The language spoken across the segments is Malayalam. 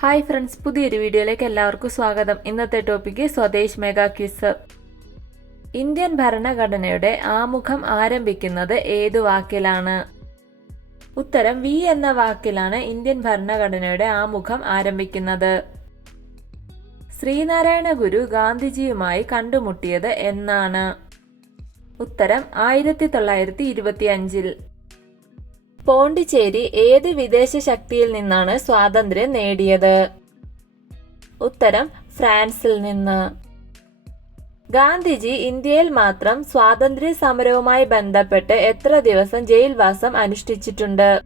ഹായ് ഫ്രണ്ട്സ് പുതിയൊരു വീഡിയോയിലേക്ക് എല്ലാവർക്കും സ്വാഗതം. ഇന്നത്തെ topic Swadesh mega quiz. Indian ഭരണഘടനയുടെ ആമുഖം ആരംഭിക്കുന്നത് ഏതു വാക്കിലാണ്? ഉത്തരം വി എന്ന വാക്കിലാണ് ഇന്ത്യൻ ഭരണഘടനയുടെ ആമുഖം ആരംഭിക്കുന്നത്. ശ്രീനാരായണ ഗുരു ഗാന്ധിജിയുമായി കണ്ടുമുട്ടിയത് എന്നാണ്. ഉത്തരം ആയിരത്തി തൊള്ളായിരത്തി ഇരുപത്തി അഞ്ചിൽ പോണ്ടിച്ചേരി ഏത് വിദേശ ശക്തിയിൽ നിന്നാണ് സ്വാതന്ത്ര്യം നേടിയത്? ഉത്തരം ഫ്രാൻസിൽ നിന്ന്. ഗാന്ധിജി ഇന്ത്യയിൽ മാത്രം സ്വാതന്ത്ര്യ സമരവുമായി ബന്ധപ്പെട്ട് എത്ര ദിവസം ജയിൽവാസം അനുഷ്ഠിച്ചിട്ടുണ്ട്?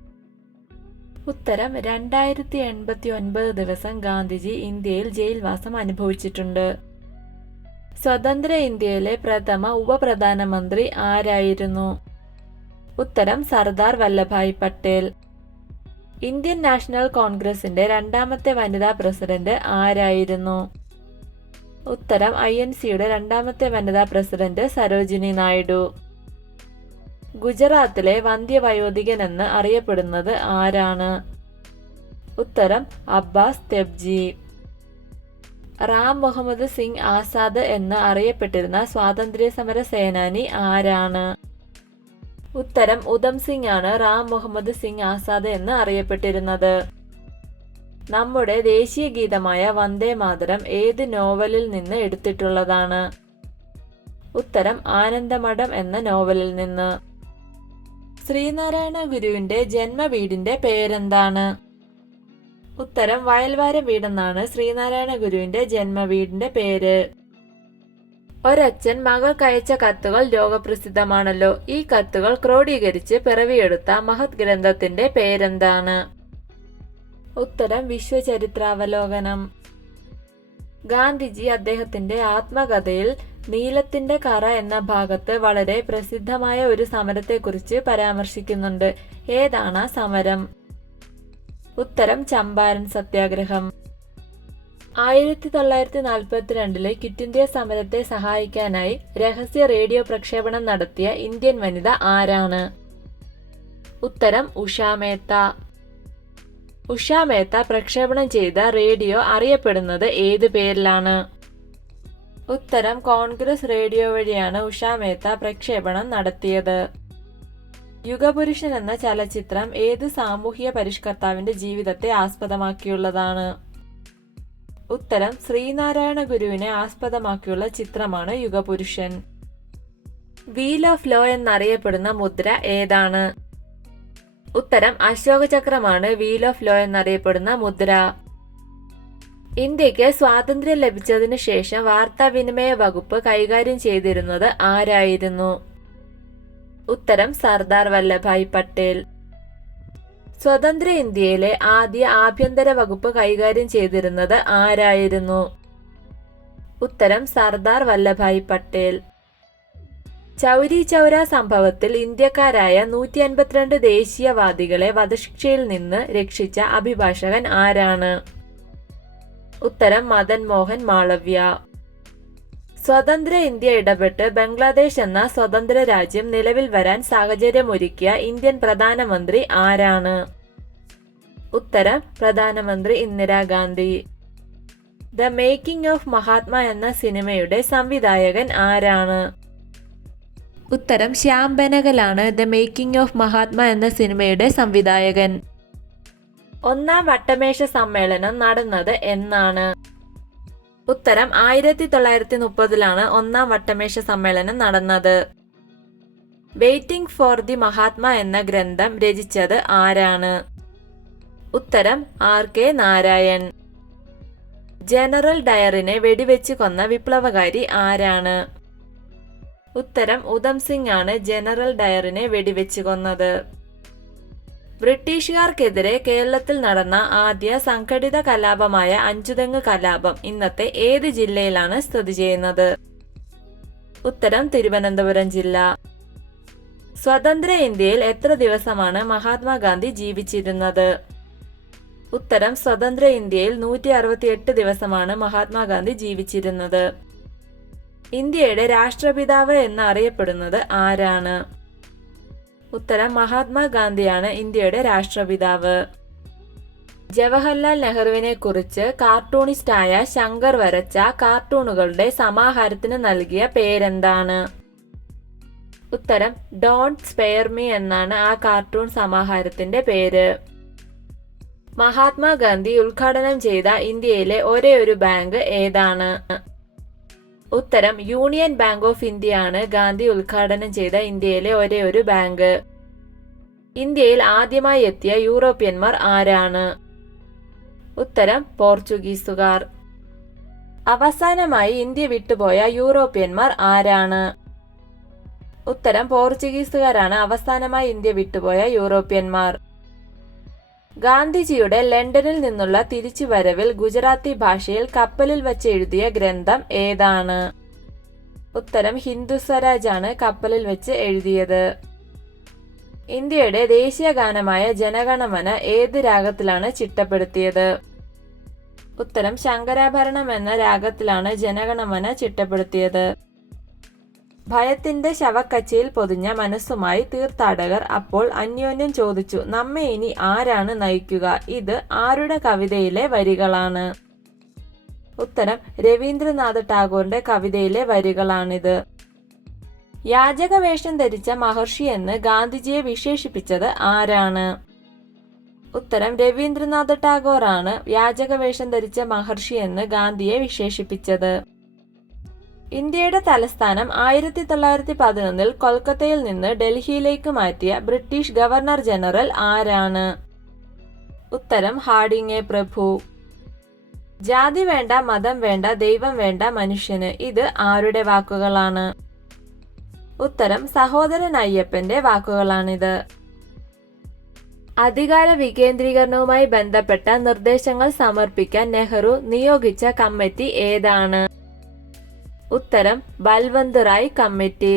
ഉത്തരം രണ്ടായിരത്തി എൺപത്തി ഒൻപത് ദിവസം ഗാന്ധിജി ഇന്ത്യയിൽ ജയിൽവാസം അനുഭവിച്ചിട്ടുണ്ട്. സ്വതന്ത്ര ഇന്ത്യയിലെ പ്രഥമ ഉപപ്രധാനമന്ത്രി ആരായിരുന്നു? ഉത്തരം സർദാർ വല്ലഭായ് പട്ടേൽ. ഇന്ത്യൻ നാഷണൽ കോൺഗ്രസിന്റെ രണ്ടാമത്തെ വനിതാ പ്രസിഡന്റ് ആരായിരുന്നു? ഉത്തരം ഐ എൻ സിയുടെ രണ്ടാമത്തെ വനിതാ പ്രസിഡന്റ് സരോജിനി നായിഡു. ഗുജറാത്തിലെ വന്ധ്യവയോധികൻ എന്ന് അറിയപ്പെടുന്നത് ആരാണ്? ഉത്തരം അബ്ബാസ് തെബ്ജി. റാം മുഹമ്മദ് സിംഗ് ആസാദ് എന്ന് അറിയപ്പെട്ടിരുന്ന സ്വാതന്ത്ര്യ സമര സേനാനി ആരാണ്? ഉത്തരം ഉദം സിംഗ് ആണ് റാം മുഹമ്മദ് സിംഗ് ആസാദ് എന്ന് അറിയപ്പെട്ടിരുന്നത്. നമ്മുടെ ദേശീയ ഗീതമായ വന്ദേ മാതരം ഏത് നോവലിൽ നിന്ന് എടുത്തിട്ടുള്ളതാണ്? ഉത്തരം ആനന്ദമഠം എന്ന നോവലിൽ നിന്ന്. ശ്രീനാരായണ ഗുരുവിന്റെ ജന്മവീടിന്റെ പേരെന്താണ്? ഉത്തരം വയൽവാര വീടെന്നാണ് ശ്രീനാരായണ ഗുരുവിന്റെ ജന്മവീടിന്റെ പേര്. ഒരച്ഛൻ മകൾക്കയച്ച കത്തുകൾ ലോകപ്രസിദ്ധമാണല്ലോ. ഈ കത്തുകൾ ക്രോഡീകരിച്ച് പിറവിയെടുത്ത മഹത് ഗ്രന്ഥത്തിന്റെ പേരെന്താണ്? ഉത്തരം വിശ്വചരിത്രാവലോകനം. ഗാന്ധിജി അദ്ദേഹത്തിന്റെ ആത്മകഥയിൽ നീലത്തിന്റെ കറ എന്ന ഭാഗത്ത് വളരെ പ്രസിദ്ധമായ ഒരു സമരത്തെക്കുറിച്ച് പരാമർശിക്കുന്നുണ്ട്. ഏതാണ് സമരം? ഉത്തരം ചമ്പാരൻ സത്യാഗ്രഹം. ആയിരത്തി തൊള്ളായിരത്തി നാൽപ്പത്തിരണ്ടിലെ ക്വിറ്റ് ഇന്ത്യ സമരത്തെ സഹായിക്കാനായി രഹസ്യ റേഡിയോ പ്രക്ഷേപണം നടത്തിയ ഇന്ത്യൻ വനിത ആരാണ്? ഉത്തരം ഉഷാ മേത്ത. ഉഷാ മേത്ത പ്രക്ഷേപണം ചെയ്ത റേഡിയോ അറിയപ്പെടുന്നത് ഏത് പേരിലാണ്? ഉത്തരം കോൺഗ്രസ് റേഡിയോ വഴിയാണ് ഉഷാ മേത്ത പ്രക്ഷേപണം നടത്തിയത്. യുഗപുരുഷൻ എന്ന ചലച്ചിത്രം ഏത് സാമൂഹിക പരിഷ്കർത്താവിന്റെ ജീവിതത്തെ ആസ്പദമാക്കിയുള്ളതാണ്? ഉത്തരം ശ്രീനാരായണ ഗുരുവിനെ ആസ്പദമാക്കിയുള്ള ചിത്രമാണ് യുഗപുരുഷൻ. വീൽ ഓഫ് ലോ എന്നറിയപ്പെടുന്ന മുദ്ര ഏതാണ്? ഉത്തരം അശോക ചക്രമാണ് വീൽ ഓഫ് ലോ എന്നറിയപ്പെടുന്ന മുദ്ര. ഇന്ത്യയ്ക്ക് സ്വാതന്ത്ര്യം ലഭിച്ചതിനു ശേഷം വാർത്താവിനിമയ വകുപ്പ് കൈകാര്യം ചെയ്തിരുന്നത് ആരായിരുന്നു? ഉത്തരം സർദാർ വല്ലഭായ് പട്ടേൽ. സ്വതന്ത്ര ഇന്ത്യയിലെ ആദ്യ ആഭ്യന്തര വകുപ്പ് കൈകാര്യം ചെയ്തിരുന്നത് ആരായിരുന്നു? ഉത്തരം സർദാർ വല്ലഭായ് പട്ടേൽ. ചൗരി ചൗര സംഭവത്തിൽ ഇന്ത്യക്കാരായ നൂറ്റി അൻപത്തിരണ്ട് ദേശീയവാദികളെ വധശിക്ഷയിൽ നിന്ന് രക്ഷിച്ച അഭിഭാഷകൻ ആരാണ്? ഉത്തരം മദൻ മോഹൻ മാളവ്യ. സ്വതന്ത്ര ഇന്ത്യ ഇടപെട്ട് ബംഗ്ലാദേശ് എന്ന സ്വതന്ത്ര രാജ്യം നിലവിൽ വരാൻ സാഹചര്യമൊരുക്കിയ ഇന്ത്യൻ പ്രധാനമന്ത്രി ആരാണ്? ഉത്തരം പ്രധാനമന്ത്രി Indira Gandhi the making of Mahatma എന്ന സിനിമയുടെ സംവിധായകൻ ആരാണ്? ഉത്തരം Shyam ബനകലാണ് the making of Mahatma എന്ന സിനിമയുടെ സംവിധായകൻ. ഒന്നാം വട്ടമേശ സമ്മേളനം നടന്നത് എന്നാണ്. ഉത്തരം ആയിരത്തി തൊള്ളായിരത്തി മുപ്പതിലാണ് ഒന്നാം വട്ടമേശ സമ്മേളനം നടന്നത്. വെയിറ്റിംഗ് ഫോർ ദി മഹാത്മ എന്ന ഗ്രന്ഥം രചിച്ചത് ആരാണ്? ഉത്തരം ആർ കെ നാരായൺ. ജനറൽ ഡയറിനെ വെടിവെച്ച് കൊന്ന വിപ്ലവകാരി ആരാണ്? ഉത്തരം ഉദം സിംഗ് ആണ് ജനറൽ ഡയറിനെ വെടിവെച്ച് കൊന്നത്. ബ്രിട്ടീഷുകാർക്കെതിരെ കേരളത്തിൽ നടന്ന ആദ്യ സംഘടിത കലാപമായ അഞ്ചുതെങ്ങ് കലാപം ഇന്നത്തെ ഏത് ജില്ലയിലാണ് സ്ഥിതി ചെയ്യുന്നത്? ഉത്തരം തിരുവനന്തപുരം ജില്ല. സ്വതന്ത്ര ഇന്ത്യയിൽ എത്ര ദിവസമാണ് മഹാത്മാഗാന്ധി ജീവിച്ചിരുന്നത്? ഉത്തരം സ്വതന്ത്ര ഇന്ത്യയിൽ നൂറ്റി അറുപത്തിയെട്ട് ദിവസമാണ് മഹാത്മാഗാന്ധി ജീവിച്ചിരുന്നത്. ഇന്ത്യയുടെ രാഷ്ട്രപിതാവ് എന്ന് അറിയപ്പെടുന്നത് ആരാണ്? ഉത്തരം മഹാത്മാഗാന്ധിയാണ് ഇന്ത്യയുടെ രാഷ്ട്രപിതാവ്. ജവഹർലാൽ നെഹ്റുവിനെ കുറിച്ച് കാർട്ടൂണിസ്റ്റായ ശങ്കർ വരച്ച കാർട്ടൂണുകളുടെ സമാഹാരത്തിന് നൽകിയ പേരെന്താണ്? ഉത്തരം ഡോണ്ട് സ്പെയർ മീ എന്നാണ് ആ കാർട്ടൂൺ സമാഹാരത്തിന്റെ പേര്. മഹാത്മാഗാന്ധി ഉദ്ഘാടനം ചെയ്ത ഇന്ത്യയിലെ ഒരേ ഒരു ബാങ്ക് ഏതാണ്? ഉത്തരം യൂണിയൻ ബാങ്ക് ഓഫ് ഇന്ത്യ ആണ് ഗാന്ധി ഉദ്ഘാടനം ചെയ്ത ഇന്ത്യയിലെ ഒരേ ഒരു ബാങ്ക്. ഇന്ത്യയിൽ ആദ്യമായി എത്തിയ യൂറോപ്യന്മാർ ആരാണ്? ഉത്തരം പോർച്ചുഗീസുകാർ. അവസാനമായി ഇന്ത്യ വിട്ടുപോയ യൂറോപ്യന്മാർ ആരാണ്? ഉത്തരം പോർച്ചുഗീസുകാരാണ് അവസാനമായി ഇന്ത്യ വിട്ടുപോയ യൂറോപ്യന്മാർ. ഗാന്ധിജിയുടെ ലണ്ടനിൽ നിന്നുള്ള തിരിച്ചുവരവിൽ ഗുജറാത്തി ഭാഷയിൽ കപ്പലിൽ വെച്ച് എഴുതിയ ഗ്രന്ഥം ഏതാണ്? ഉത്തരം ഹിന്ദു സ്വരാജ് ആണ് കപ്പലിൽ വെച്ച് എഴുതിയത്. ഇന്ത്യയുടെ ദേശീയ ഗാനമായ ജനഗണമന ഏത് രാഗത്തിലാണ് ചിട്ടപ്പെടുത്തിയത്? ഉത്തരം ശങ്കരാഭരണം എന്ന രാഗത്തിലാണ് ജനഗണമന ചിട്ടപ്പെടുത്തിയത്. ഭയത്തിന്റെ ശവക്കച്ചയിൽ പൊതിഞ്ഞ മനസ്സുമായി തീർത്ഥാടകർ അപ്പോൾ അന്യോന്യം ചോദിച്ചു നമ്മെ ഇനി ആരാണ് നയിക്കുക? ഇത് ആരുടെ കവിതയിലെ വരികളാണ്? ഉത്തരം രവീന്ദ്രനാഥ് ടാഗോറിന്റെ കവിതയിലെ വരികളാണിത്. യാചക വേഷം ധരിച്ച മഹർഷി എന്ന് ഗാന്ധിജിയെ വിശേഷിപ്പിച്ചത് ആരാണ്? ഉത്തരം രവീന്ദ്രനാഥ് ടാഗോറാണ് ആണ് യാചക വേഷം ധരിച്ച മഹർഷി എന്ന് ഗാന്ധിയെ വിശേഷിപ്പിച്ചത്. ഇന്ത്യയുടെ തലസ്ഥാനം ആയിരത്തി തൊള്ളായിരത്തി പതിനൊന്നിൽ കൊൽക്കത്തയിൽ നിന്ന് ഡൽഹിയിലേക്ക് മാറ്റിയ ബ്രിട്ടീഷ് ഗവർണർ ജനറൽ ആരാണ്? ഉത്തരം ഹാഡിങ്ങെ പ്രഭു. ജാതി വേണ്ട മതം വേണ്ട ദൈവം വേണ്ട മനുഷ്യന് ഇത് ആരുടെ വാക്കുകളാണ്? ഉത്തരം സഹോദരൻ അയ്യപ്പന്റെ വാക്കുകളാണിത്. അധികാര വികേന്ദ്രീകരണവുമായി ബന്ധപ്പെട്ട നിർദ്ദേശങ്ങൾ സമർപ്പിക്കാൻ നെഹ്റു നിയോഗിച്ച കമ്മിറ്റി ഏതാണ്? ഉത്തരം ബൽവന്ത് റായ് കമ്മിറ്റി.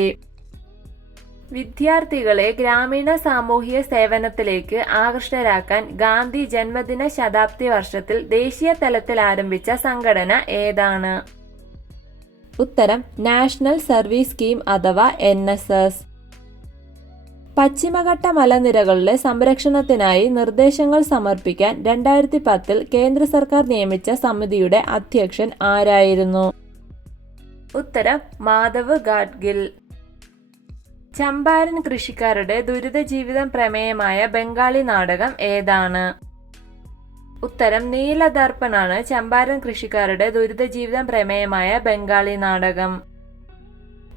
വിദ്യാർത്ഥികളെ ഗ്രാമീണ സാമൂഹിക സേവനത്തിലേക്ക് ആകൃഷ്ടരാക്കാൻ ഗാന്ധി ജന്മദിന ശതാബ്ദി വർഷത്തിൽ ദേശീയ തലത്തിൽ ആരംഭിച്ച സംഘടന ഏതാണ്? ഉത്തരം നാഷണൽ സർവീസ് സ്കീം അഥവാ എൻ എസ് എസ്. പശ്ചിമഘട്ട മലനിരകളുടെ സംരക്ഷണത്തിനായി നിർദ്ദേശങ്ങൾ സമർപ്പിക്കാൻ രണ്ടായിരത്തി പത്തിൽ കേന്ദ്ര സർക്കാർ നിയമിച്ച സമിതിയുടെ അധ്യക്ഷൻ ആരായിരുന്നു? ഉത്തരം മാധവ് ഗാഡ്ഗിൽ. ചമ്പാരൻ കൃഷിക്കാരുടെ ദുരിത ജീവിതം പ്രമേയമായ ബംഗാളി നാടകം ഏതാണ്? ഉത്തരം നീലദർപ്പണാണ് ചമ്പാരൻ കൃഷിക്കാരുടെ ദുരിത ജീവിതം പ്രമേയമായ ബംഗാളി നാടകം.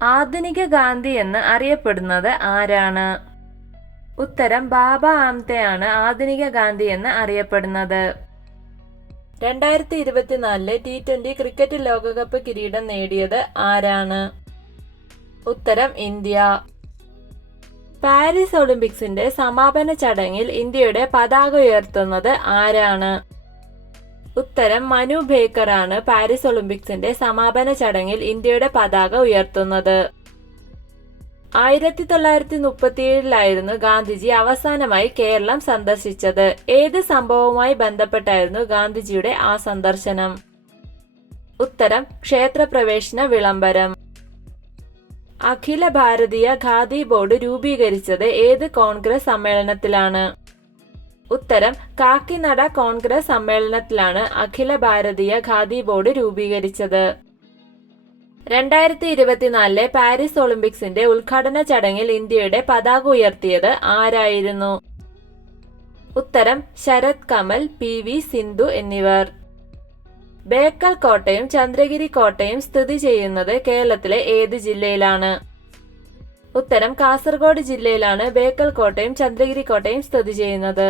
ആധുനിക ഗാന്ധി എന്ന് അറിയപ്പെടുന്നത് ആരാണ്? ഉത്തരം ബാബ ആംതയാണ് ആധുനിക ഗാന്ധി എന്ന് അറിയപ്പെടുന്നത്. രണ്ടായിരത്തി ഇരുപത്തിനാലിലെ ടി ട്വന്റി ക്രിക്കറ്റ് ലോകകപ്പ് കിരീടം നേടിയത് ആരാണ്? ഉത്തരം ഇന്ത്യ. പാരീസ് ഒളിമ്പിക്സിന്റെ സമാപന ചടങ്ങിൽ ഇന്ത്യയുടെ പതാക ഉയർത്തുന്നത് ആരാണ്? ഉത്തരം മനു ബേക്കറാണ് പാരീസ് ഒളിമ്പിക്സിന്റെ സമാപന ചടങ്ങിൽ ഇന്ത്യയുടെ പതാക ഉയർത്തുന്നത്. ആയിരത്തി തൊള്ളായിരത്തി മുപ്പത്തിയേഴിലായിരുന്നു ഗാന്ധിജി അവസാനമായി കേരളം സന്ദർശിച്ചത്. ഏത് സംഭവവുമായി ബന്ധപ്പെട്ടായിരുന്നു ഗാന്ധിജിയുടെ ആ സന്ദർശനം? ഉത്തരം ക്ഷേത്രപ്രവേശന വിളംബരം. അഖില ഭാരതീയ ഖാദി ബോർഡ് രൂപീകരിച്ചത് ഏത് കോൺഗ്രസ് സമ്മേളനത്തിലാണ്? ഉത്തരം കാക്കിനട കോൺഗ്രസ് സമ്മേളനത്തിലാണ് അഖില ഭാരതീയ ഖാദി ബോർഡ് രൂപീകരിച്ചത്. രണ്ടായിരത്തി ഇരുപത്തിനാലിലെ പാരീസ് ഒളിമ്പിക്സിന്റെ ഉദ്ഘാടന ചടങ്ങിൽ ഇന്ത്യയുടെ പതാക ഉയർത്തിയത് ആരായിരുന്നു? ഉത്തരം ശരത് കമൽ പി വി സിന്ധു എന്നിവർ. ബേക്കൽ കോട്ടയും ചന്ദ്രഗിരി കോട്ടയും സ്ഥിതി ചെയ്യുന്നത് കേരളത്തിലെ ഏത് ജില്ലയിലാണ്? ഉത്തരം കാസർഗോഡ് ജില്ലയിലാണ് ബേക്കൽ കോട്ടയും ചന്ദ്രഗിരി കോട്ടയും സ്ഥിതി ചെയ്യുന്നത്.